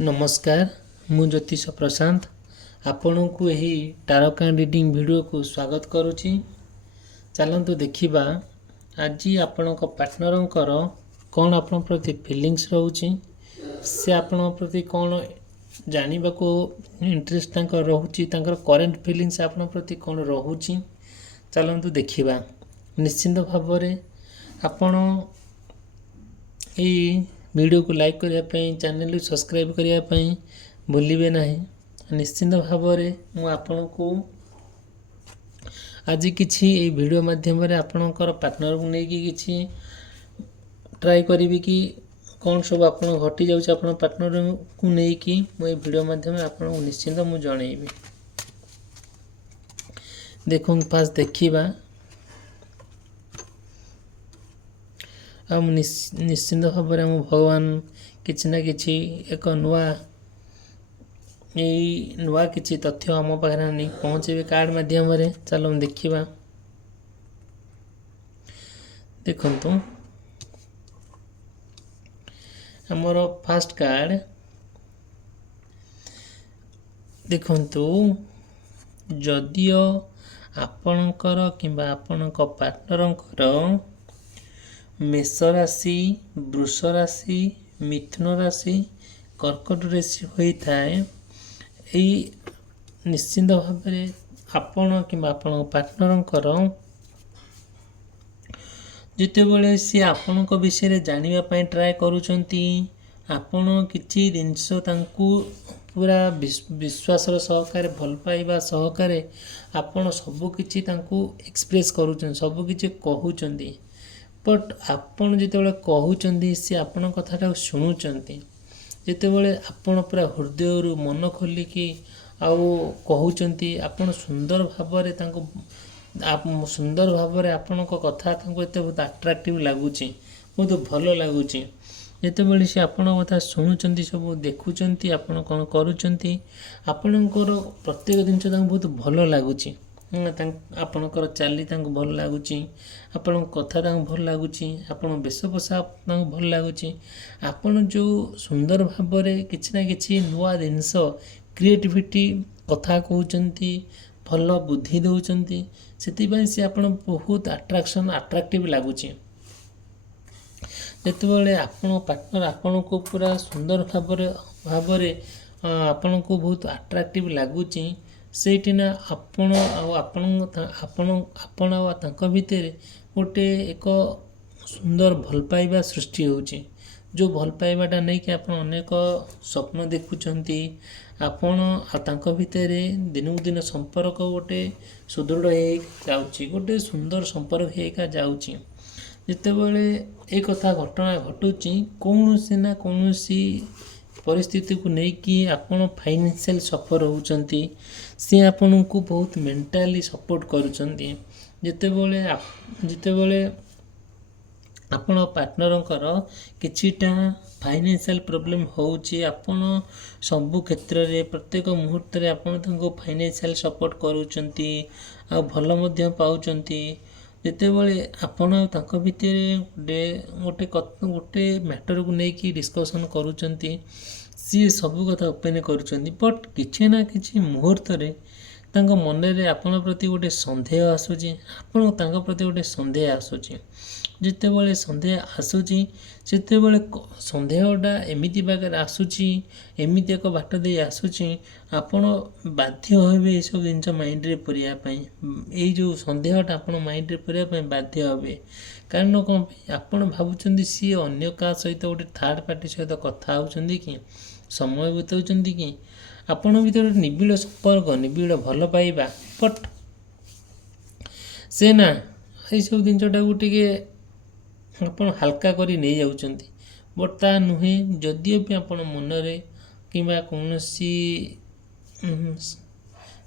नमस्कार मु ज्योतिष प्रशांत आपण को यही टारो कार्ड रीडिंग वीडियो को स्वागत करुच्ची। चलतु देखा आज आपण पार्टनर कौन आपण प्रति फीलिंग्स रोचे से आपण प्रति कौन जानवा को इंटरेस्ट रोचे करेन्ट फीलिंग्स आपण प्रति कौन रोचे चलतु देखा निश्चिंत भाव आपण यही वीडियो को लाइक करने चैनल सब्सक्राइब करने भूलिए ना। निश्चिंत भाव में आपण को आज किसी वीडियो माध्यम आपणकर पार्टनर को लेकिन किसी ट्राई करी कि कौन सब आप घटी जाऊँ आप पार्टनर को लेकिन मुझे वीडियो माध्यम आपको निश्चिंत मुझे जनइबी। देखो फास्ट देखा निश्चिंत भाव में भगवान किसी ना कि एक नुआ किसी तथ्य आम पाखे नहीं पहुँचे कार्ड माध्यम चलो देखा। देखु आमर फास्ट कार्ड देखु जदियो आपणकर किंबा आपणक पार्टनरंकर मेष राशि वृष राशि मिथुन राशि कर्कट राशि होता है यही निश्चिंत भाव में आपण कि आपण पार्टनरंकर जितेबले सी आपण विषय जानापी ट्राए करुँच आपण किसी जिनस पूरा विश्वास सहकार भल पाइबा सहकार आपण सबकि एक्सप्रेस करुँच सबकि कहते बट आपण जितेबाला कहते सी आपण कथा शुणुंट जितेबाला आपण पूरा हृदय मन खोलिकी कहते आपण सुंदर भाव सुंदर भाव आपण कथा बहुत अट्राक्टिव लगुच बहुत भल लगुच जितेबाला सी आपण कथा शुणुंट सब देखुं आपण कौन करूँकर प्रत्येक जिनस बहुत भल लगुच आपणकर चाली भल लगुच आपण कथा भल लगुच आपण वेश पोशाक भल लगुच आपण जो सुंदर भाव किसी ना कि नुआ जिनस क्रिएटिविटी कथा कहते भल बुद्धि दौरान से सी आप बहुत अट्राक्टिव लगुच जितेबाला आपण पार्टनर आपण को पूरा सुंदर भाव आपण को बहुत अट्राक्टिव लगुच सेठिना आपण भितर गोटे एक सुंदर भल पाइबा सृष्टि होची जो भल पाइबाटा नहीं कि आपण अनेक स्वप्न देखुंट आपण भितर दिनकू दिन संपर्क गोटे सुदृढ़ हो गोटे सुंदर संपर्क होगा जाऊँगी जितेबाला एक कथा घटना घटुची कौन ना कौन परिस्थिति को लेकिन आपण फाइनेंशियल सफर होती सी आपण को बहुत मेंटाली सपोर्ट करुँच जितेबाला आपण पार्टनरंकर किछिटा फाइनेंशियल प्रॉब्लम होउची आपण सबु क्षेत्र रे प्रत्येक मुहूर्त रे आपण तांको फाइनेंशियल सपोर्ट करूचंती आ भल मध्य पाउचंती जितेबाला आपण तांको भितर गोटे मैटर को लेकिन डिस्कशन करूचंती सी सबु कथा ओपन करूचंती बट किछि ना किछि मुहूर्त रे तांको मन रे आपण प्रति गोटे संदेह आसुची आपण तांको प्रति गोटे संदेह आसुची जितेबाला संदेह आसूची सेतेबाला संदेहटा एमिति बागर आसूची एमिति एक बाट दे आसूची आपण बाध्य होबे ए सब जिनस माइंड रे पुरिया पई ए जो संदेहटा आपण माइंड रे पुरिया पई बाध्य होबे कारण कोन आपण भाबुचंदी सी अन्य का सहित गोटे थर्ड पार्टी सहित कथा होउचंदी कि समय बिताउचंदी कि आपण भीतर निबिड़ संपर्क निबिड़ भल पाइबा बट से ना ये सब जिनसटा को टिके आप हल्का करी नहीं जाउचंती बट ता नुहे जदियो भी आपण मनरे किंबा कौन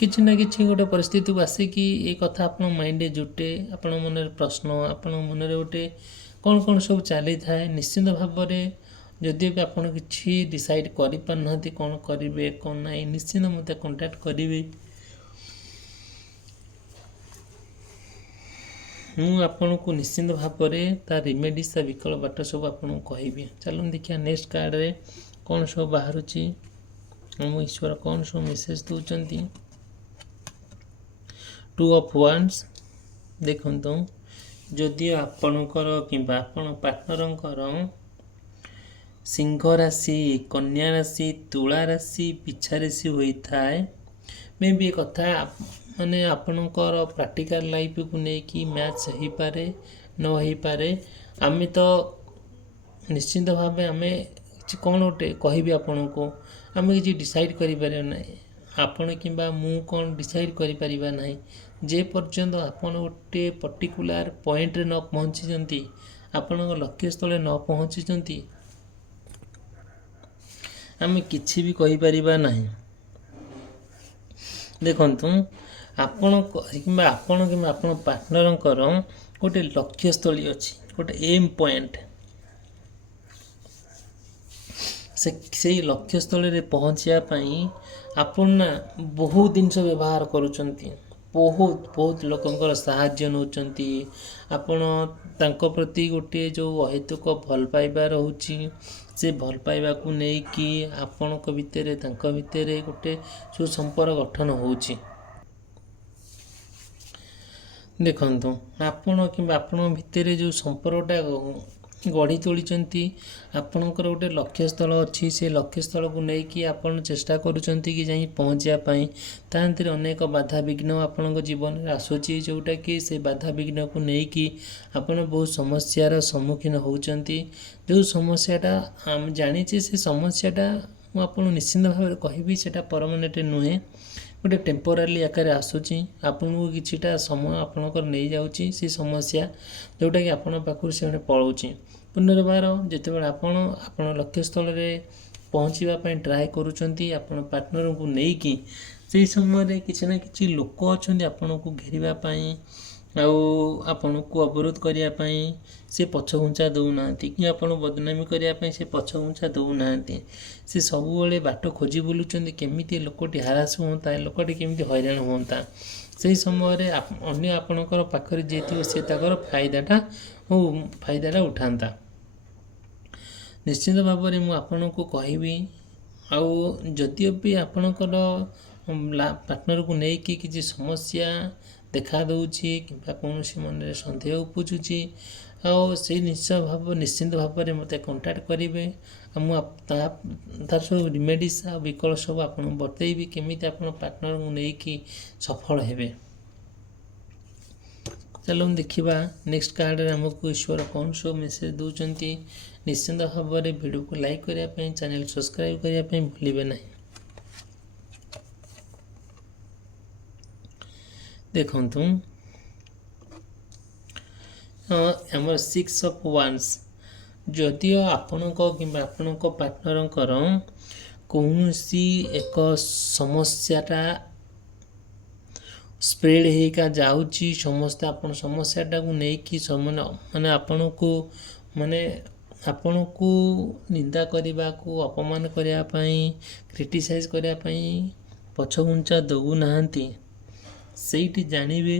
किसी ना कि गोटे परिस्थिति को आसिकी ये कथा आप माइंड जुटे आपण मन प्रश्न आपण मन गोटे कौन कौन सब चली थाए निश्चिंत भाव में जदियो भी आप किसी डिसाइड कर पारना कौन करेंगे कौन ना निश्चिंत मत कंटाक्ट करेंगे ମୁଁ ଆପଣଙ୍କୁ ନିଶ୍ଚିନ୍ତ ଭାବରେ ତା ରିମେଡ଼ିସ୍ ତା ବିକଳ୍ପ ବାଟ ସବୁ ଆପଣଙ୍କୁ କହିବି। ଚାଲନ୍ତୁ ଦେଖିବା ନେକ୍ସଟ କାର୍ଡ଼ରେ କ'ଣ ସବୁ ବାହାରୁଛି, ଆମ ଈଶ୍ୱର କ'ଣ ସବୁ ମେସେଜ୍ ଦେଉଛନ୍ତି। ଟୁ ଅଫ୍ ୱାଣ୍ଡସ୍ ଦେଖନ୍ତୁ, ଯଦିଓ ଆପଣଙ୍କର କିମ୍ବା ଆପଣ ପାର୍ଟନରଙ୍କର ସିଂହ ରାଶି, କନ୍ୟା ରାଶି, ତୁଳା ରାଶି, ପିଛା ରାଶି ହୋଇଥାଏ, ମେ ବି କଥା ମାନେ ଆପଣଙ୍କର ପ୍ରାକ୍ଟିକାଲ ଲାଇଫକୁ ନେଇକି ମ୍ୟାଚ୍ ହେଇପାରେ ନ ହେଇପାରେ। ଆମେ ତ ନିଶ୍ଚିନ୍ତ ଭାବେ ଆମେ କିଛି କ'ଣ ଗୋଟେ କହିବି ଆପଣଙ୍କୁ, ଆମେ କିଛି ଡିସାଇଡ଼୍ କରିପାରିବା ନାହିଁ। ଆପଣ କିମ୍ବା ମୁଁ କ'ଣ ଡିସାଇଡ଼୍ କରିପାରିବା ନାହିଁ। ଯେ ପର୍ଯ୍ୟନ୍ତ ଆପଣ ଗୋଟେ ପର୍ଟିକୁଲାର ପଏଣ୍ଟରେ ନ ପହଞ୍ଚିଛନ୍ତି, ଆପଣଙ୍କ ଲକ୍ଷ୍ୟସ୍ଥଳରେ ନ ପହଞ୍ଚିଛନ୍ତି, ଆମେ କିଛି ବି କହିପାରିବା ନାହିଁ। ଦେଖନ୍ତୁ, ଆପଣ କିମ୍ବା ଆପଣ ପାର୍ଟନରଙ୍କର ଗୋଟେ ଲକ୍ଷ୍ୟସ୍ଥଳୀ ଅଛି, ଗୋଟେ ଏମ୍ ପଏଣ୍ଟ। ସେଇ ଲକ୍ଷ୍ୟସ୍ଥଳରେ ପହଞ୍ଚିବା ପାଇଁ ଆପଣ ନା ବହୁତ ଜିନିଷ ବ୍ୟବହାର କରୁଛନ୍ତି, ବହୁତ ଲୋକଙ୍କର ସାହାଯ୍ୟ ନେଉଛନ୍ତି। ଆପଣ ତାଙ୍କ ପ୍ରତି ଗୋଟିଏ ଯେଉଁ ଅହେତୁକ ଭଲ ପାଇବା ରହୁଛି, ସେ ଭଲ ପାଇବାକୁ ନେଇକି ଆପଣଙ୍କ ଭିତରେ ତାଙ୍କ ଭିତରେ ଗୋଟେ ସୁସମ୍ପର୍କ ଗଠନ ହେଉଛି। ଦେଖନ୍ତୁ, ଆପଣ କିମ୍ବା ଆପଣଙ୍କ ଭିତରେ ଯେଉଁ ସମ୍ପର୍କଟା ଗଢ଼ି ତୋଳିଛନ୍ତି, ଆପଣଙ୍କର ଗୋଟେ ଲକ୍ଷ୍ୟସ୍ଥଳ ଅଛି। ସେ ଲକ୍ଷ୍ୟସ୍ଥଳକୁ ନେଇକି ଆପଣ ଚେଷ୍ଟା କରୁଛନ୍ତି କି ଯାଇ ପହଞ୍ଚିବା ପାଇଁ। ତା ଭିତରେ ଅନେକ ବାଧାବିଘ୍ନ ଆପଣଙ୍କ ଜୀବନରେ ଆସୁଛି, ଯେଉଁଟାକି ସେ ବାଧାବିଘ୍ନକୁ ନେଇକି ଆପଣ ବହୁତ ସମସ୍ୟାର ସମ୍ମୁଖୀନ ହେଉଛନ୍ତି। ଯେଉଁ ସମସ୍ୟାଟା ଆମେ ଜାଣିଛି, ସେ ସମସ୍ୟାଟା ମୁଁ ଆପଣଙ୍କୁ ନିଶ୍ଚିନ୍ତ ଭାବରେ କହିବି, ସେଇଟା ପରମାନେଣ୍ଟ ନୁହେଁ, ଗୋଟେ ଟେମ୍ପୋରାରୀ ଆକାରରେ ଆସୁଛି। ଆପଣଙ୍କୁ କିଛିଟା ସମୟ ଆପଣଙ୍କର ନେଇଯାଉଛି ସେ ସମସ୍ୟା, ଯେଉଁଟାକି ଆପଣଙ୍କ ପାଖରୁ ସେମାନେ ପଳାଉଛି। ପୁନର୍ବାର ଯେତେବେଳେ ଆପଣ ଲକ୍ଷ୍ୟସ୍ଥଳରେ ପହଞ୍ଚିବା ପାଇଁ ଟ୍ରାଏ କରୁଛନ୍ତି ଆପଣ ପାର୍ଟନରଙ୍କୁ ନେଇକି, ସେହି ସମୟରେ କିଛି ନା କିଛି ଲୋକ ଅଛନ୍ତି ଆପଣଙ୍କୁ ଘେରିବା ପାଇଁ ଆଉ ଆପଣଙ୍କୁ ଅବରୋଧ କରିବା ପାଇଁ। ସେ ପଛଘୁଞ୍ଚା ଦେଉନାହାନ୍ତି କି ଆପଣଙ୍କୁ ବଦନାମୀ କରିବା ପାଇଁ ସେ ପଛଘୁଞ୍ଚା ଦେଉନାହାନ୍ତି। ସେ ସବୁବେଳେ ବାଟ ଖୋଜି ବୁଲୁଛନ୍ତି କେମିତି ଲୋକଟି ହାରାସ ହୁଅନ୍ତା, ଲୋକଟି କେମିତି ହଇରାଣ ହୁଅନ୍ତା। ସେହି ସମୟରେ ଅନ୍ୟ ଆପଣଙ୍କର ପାଖରେ ଯିଏ ଥିବ ସେ ତାଙ୍କର ଫାଇଦାଟା ଉଠାନ୍ତା। ନିଶ୍ଚିନ୍ତ ଭାବରେ ମୁଁ ଆପଣଙ୍କୁ କହିବି, ଆଉ ଯଦିଓ ବି ଆପଣଙ୍କର ପାର୍ଟନରକୁ ନେଇକି କିଛି ସମସ୍ୟା ଦେଖା ଦେଉଛି କିମ୍ବା କୌଣସି ମନରେ ସନ୍ଦେହ ଉପୁଜୁଛି, ଆଉ ସେଇ ନିଶ୍ଚିନ୍ତ ଭାବରେ ମୋତେ କଣ୍ଟାକ୍ଟ କରିବେ। ଆଉ ମୁଁ ତାର ସବୁ ରିମେଡ଼ିସ୍ ଆଉ ବିକଳ୍ପ ସବୁ ଆପଣଙ୍କୁ ବତେଇବି, କେମିତି ଆପଣ ପାର୍ଟନରଙ୍କୁ ନେଇକି ସଫଳ ହେବେ। ଚାଲନ୍ତୁ ଦେଖିବା ନେକ୍ସଟ କାର୍ଡ଼ରେ ଆମକୁ ଈଶ୍ୱର କ'ଣ ସବୁ ମେସେଜ ଦେଉଛନ୍ତି। ନିଶ୍ଚିନ୍ତ ଭାବରେ ଭିଡ଼ିଓକୁ ଲାଇକ୍ କରିବା ପାଇଁ, ଚ୍ୟାନେଲ୍ ସବସ୍କ୍ରାଇବ୍ କରିବା ପାଇଁ ଭୁଲିବେ ନାହିଁ। ଦେଖନ୍ତୁ, ଆମର 6 ଅଫ୍ ୱାଣ୍ଡସ୍, ଯଦିଓ ଆପଣଙ୍କ କିମ୍ବା ଆପଣଙ୍କ ପାର୍ଟନରଙ୍କର କୌଣସି ଏକ ସମସ୍ୟାଟା ସ୍ପ୍ରେଡ୍ ହେଇକା ଯାଉଛି, ଆପଣ ସମସ୍ୟାଟାକୁ ନେଇକି ଆପଣଙ୍କୁ ନିନ୍ଦା କରିବାକୁ, ଅପମାନ କରିବା ପାଇଁ, କ୍ରିଟିସାଇଜ୍ କରିବା ପାଇଁ ପଛଘୁଞ୍ଚା ଦେଉନାହାନ୍ତି, ସେଇଠି ଜାଣିବେ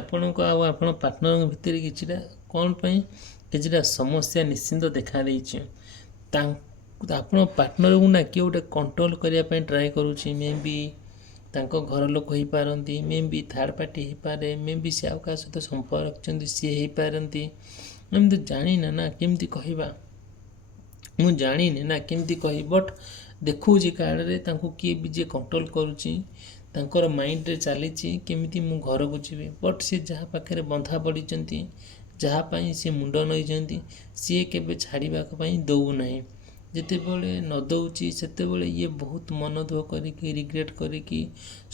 ଆପଣଙ୍କ ଆଉ ଆପଣ ପାର୍ଟନରଙ୍କ ଭିତରେ କିଛିଟା କ'ଣ ପାଇଁ କିଛିଟା ସମସ୍ୟା ନିଶ୍ଚିନ୍ତ ଦେଖାଦେଇଛି। ଆପଣ ପାର୍ଟନରକୁ ନା କିଏ ଗୋଟେ କଣ୍ଟ୍ରୋଲ କରିବା ପାଇଁ ଟ୍ରାଏ କରୁଛି। ମେ ବି ତାଙ୍କ ଘର ଲୋକ ହେଇପାରନ୍ତି, ମେ ବି ଥାର୍ଡ଼ ପାର୍ଟି ହେଇପାରେ, ମେ ବି ସେ ଆଉ କାହା ସହିତ ସମ୍ପର୍କ ରଖିଛନ୍ତି ସିଏ ହେଇପାରନ୍ତି। ଏମିତି ଜାଣିନେ ନା କେମିତି କହିବା, ମୁଁ ଜାଣିନି ନା କେମିତି କହିବି। ବଟ୍ ଦେଖଉଛି କାର୍ଡ଼ରେ ତାଙ୍କୁ କିଏ ବି ଯିଏ କଣ୍ଟ୍ରୋଲ କରୁଛି, ତାଙ୍କର ମାଇଣ୍ଡରେ ଚାଲିଛି କେମିତି ମୁଁ ଘରକୁ ଯିବି। ବଟ୍ ସେ ଯାହା ପାଖରେ ବନ୍ଧା ପଡ଼ିଛନ୍ତି, ଯାହା ପାଇଁ ସେ ମୁଣ୍ଡ ନେଇଛନ୍ତି, ସିଏ କେବେ ଛାଡ଼ିବା ପାଇଁ ଦେଉନାହିଁ। ଯେତେବେଳେ ନ ଦେଉଛି ସେତେବେଳେ ଇଏ ବହୁତ ମନ ଦୁଃଖ କରିକି, ରିଗ୍ରେଟ୍ କରିକି,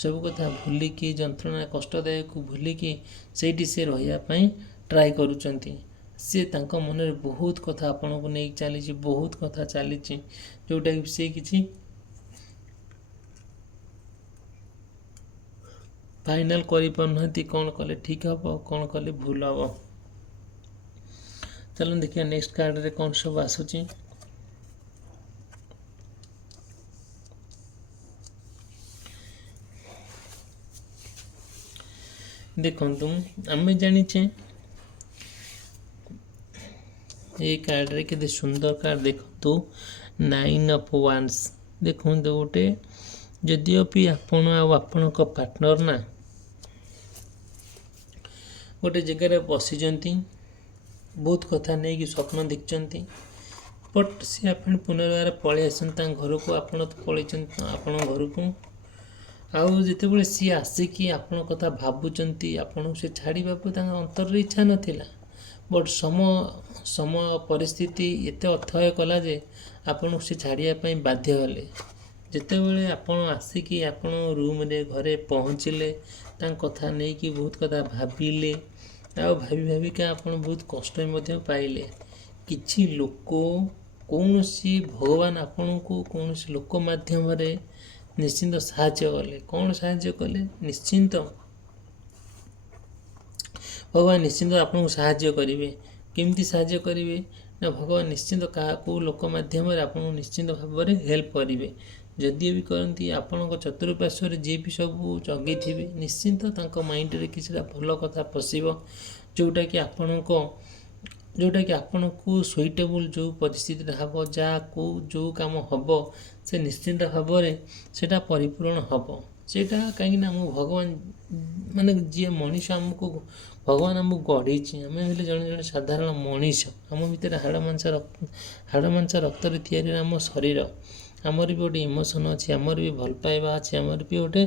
ସବୁ କଥା ଭୁଲିକି, ଯନ୍ତ୍ରଣା କଷ୍ଟଦାୟକକୁ ଭୁଲିକି ସେଇଠି ସେ ରହିବା ପାଇଁ ଟ୍ରାଏ କରୁଛନ୍ତି। ସେ ତାଙ୍କ ମନରେ ବହୁତ କଥା ଆପଣଙ୍କୁ ନେଇକି ଚାଲିଛି, ବହୁତ କଥା ଚାଲିଛି, ଯେଉଁଟାକି ସେ କିଛି ଫାଇନାଲ୍ କରିପାରୁନାହାନ୍ତି। କ'ଣ କଲେ ଠିକ୍ ହେବ, କ'ଣ କଲେ ଭୁଲ ହେବ। ଚାଲନ୍ତୁ ଦେଖିବା ନେକ୍ସଟ କାର୍ଡ଼ରେ କ'ଣ ସବୁ ଆସୁଛି। ଦେଖନ୍ତୁ, ଆମେ ଜାଣିଛେ ये कार्ड रे केते सुंदर कार्ड देखंतु 9 ऑफ वांड्स देखंतु गोटे जदिओ भी आपण आ आपणक पार्टनर ना गोटे जगह बसीचंती बहुत कथा नहीं कि स्वप्न देखचंती बट सी आपण पुनर्बार पळै आसन घर को आपण तो पळैचन आपण घर को आउ जितेबाला सी आसिकी आपण कथा भावुंट आपण से छाड़ा अंतर इच्छा नाला बट समय परिस्थिति एत अथय कला जे आपण से छाड़ापी बाध्य हेले जितेबाला आपण आसिकी आपण रूम रे घरे पहुँचले कथा नहीं कि बहुत कथा भाविले आ भाविका आपण बहुत कष्ट पाइले किछि लोक कौन सी भगवान आपण को कौन सी लोक माध्यम रे निश्चिंत साहाय्य कले कौन साहाय्य कले निश्चिंत भगवान निश्चिंत आपको साहाय्य करेंगे केमती साहाय्य करेंगे ना भगवान निश्चिंत क्या लोक माध्यम आपको निश्चिंत भाव में हेल्प करेंगे जदि भी करती आपण चतुर्पार्श्व जी भी सब जगे थे निश्चिंत माइंड रे किसी भल कथा पशिब जोटा कि आपण को सुइटेबल जो परिस्थिति हम जहाँ को जो काम हम से निश्चिंत भाव में सेटा परिपूर्ण हम सेटा कहीं भगवान माने जी मनीष आमको भगवान आमको गढ़ी आम जड़े जड़े साधारण मनीष आम भितर हाड़ मांस रक्त या आम शरीर आमर भी गोटे इमोशन अच्छी आमर भी भल पाइबा अच्छी आमर भी गोटे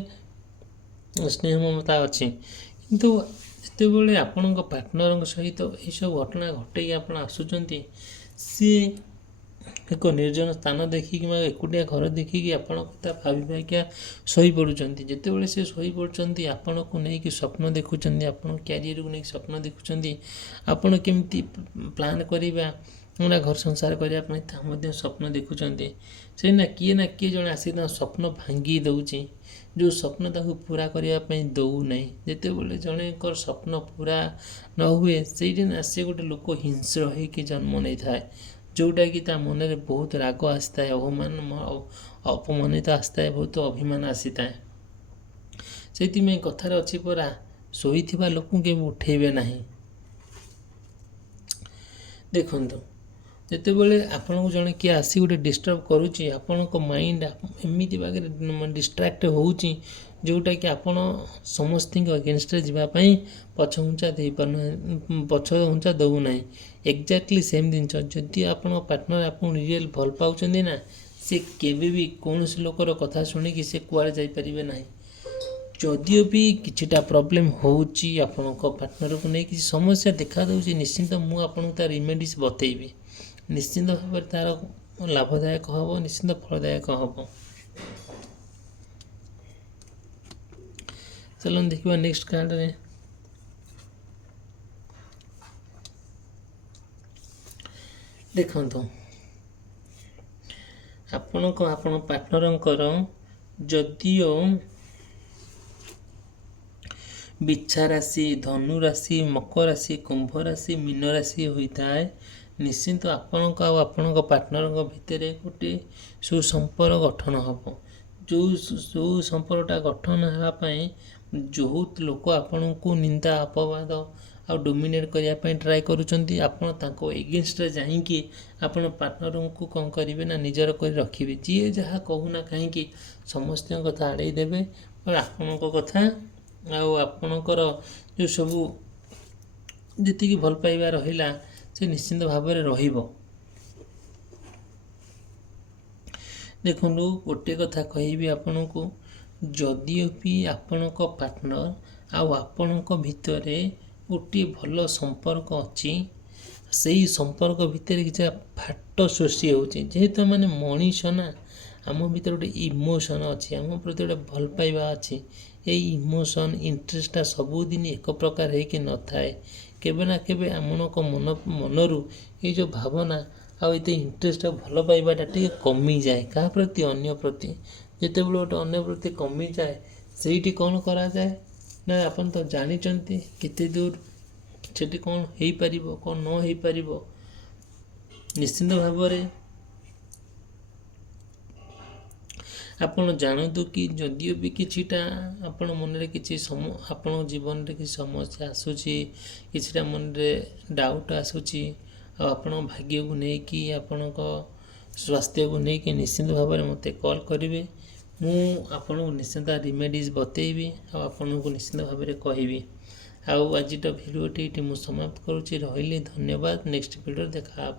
स्नेह ममता अच्छी किंतु जितेबाला आपण पार्टनर सहित यह सब घटना घटे आप आसुँच सी एक निर्जन स्थान देखिक एकुटिया घर देखिकी आपण कथा भावी भाविका शई पड़ुंट जितेबाला से शई पड़ुंट आपण को लेकिन स्वप्न देखुं आपण क्यारियर को लेकिन स्वप्न देखुं आपण केमती प्लान करवा ना घर संसार करने स्वप्न देखुं से ना किए जड़े आसिक स्वप्न भांगी दौची जो स्वप्न ताकू पूरा करने दौ ना जितेबाला जड़े स्वप्न पूरा न हुए से सी गोटे लोक हिंस्र होकर जन्म नहीं थाए जोटा कि मन में बहुत राग आसता है अपमानित आसता है बहुत अभिमान आसी था से कथार अच्छी परा शोई लोक के उठेबे ना देखु जितेबाला आपण को जड़े किए आसी गोटे डिस्टर्ब करुच्ची आपण माइंड एमती बागे डिस्ट्राक्ट होउची जोटा कि आपण समस्त अगेन्स्ट जावाई पछघुंचा दे पछघुंचा दौना एक्जाक्टली सेम जिन जदि आप पार्टनर आप रियल भल पाँच ना सी केवे भी कौन लोकर कथा शुणिकी से कुआड़े जापरें ना जदिओ भी किछिटा प्रोब्लेम होउची आपण पार्टनर को नहीं किसी समस्या देखा दूसरी निश्चिंत मुझे आपको तार रिमेडीज बतेबी निश्चिंत भाव में तार लाभदायक हम निश्चिंत फलदायक हम चलो देखा नेक्स्ट कार्ड रे देखो आपण पार्टनर जदिओ बिच्छा राशि धनु राशि मकर राशि कुंभ राशि मीन राशि होता है निश्चिंत आपण पार्टनर भितर गोटे सुसंपर्क गठन हम जो संपर्कटा गठन होगापाई जो लोक आपण को निंदा अपवाद आ डोमिनेट करने ट्राए करुँच आप एगेन्स्ट जाकि आपण पार्टनर को कौन करेंगे ना निजर कर रखिए जी जहाँ कहूना कहीं समस्त कथा आड़े देवे और आपण कथा आपणकर जो सबू जी भल पाइबा रहा से निश्चिंत भाव में रहिबो देखु गोटे कथा कहबी आपण को जदिओ भी आपण पार्टनर आपण भितर गोटे भल संपर्क अच्छी से ही संपर्क भितर किसी फाट सृष्टि होहेतु मैंने मनीष ना आम भर गोटे इमोशन अच्छी आम प्रति गोटे भल पाइबा अच्छी यही इमोशन इंटरेस्टा सबुदिन एक प्रकार होकर न थाए केबे ना केबे आमक मनरू ये जो भावना आते इंटरेस्ट भल पाइबाटा टे कमी जाए क्या प्रति अन्य प्रति जिते बड़े गोटे अन्य प्रति कमी जाए से कौन करा जाए ना अपन तो जानी केते दूर से कौन हो पार कौन न हो पार निश्चिंत भाव में आपण जानतु कि जदिओ भी किछिटा आपण मन रे किछि आपण जीवन रे किछि समस्या आसुची किछिटा मन रे डाउट आसुची ଆଉ ଆପଣଙ୍କ ଭାଗ୍ୟକୁ ନେଇକି ଆପଣଙ୍କ ସ୍ୱାସ୍ଥ୍ୟକୁ ନେଇକି ନିଶ୍ଚିନ୍ତ ଭାବରେ ମୋତେ କଲ୍ କରିବେ। ମୁଁ ଆପଣଙ୍କୁ ନିଶ୍ଚିନ୍ତ ରିମେଡ଼ିଜ୍ ବତେଇବି ଆଉ ଆପଣଙ୍କୁ ନିଶ୍ଚିନ୍ତ ଭାବରେ କହିବି। ଆଉ ଆଜିର ଭିଡ଼ିଓଟି ଏଠି ମୁଁ ସମାପ୍ତ କରୁଛି। ରହିଲି, ଧନ୍ୟବାଦ। ନେକ୍ସଟ ଭିଡ଼ିଓରେ ଦେଖା ହେବ।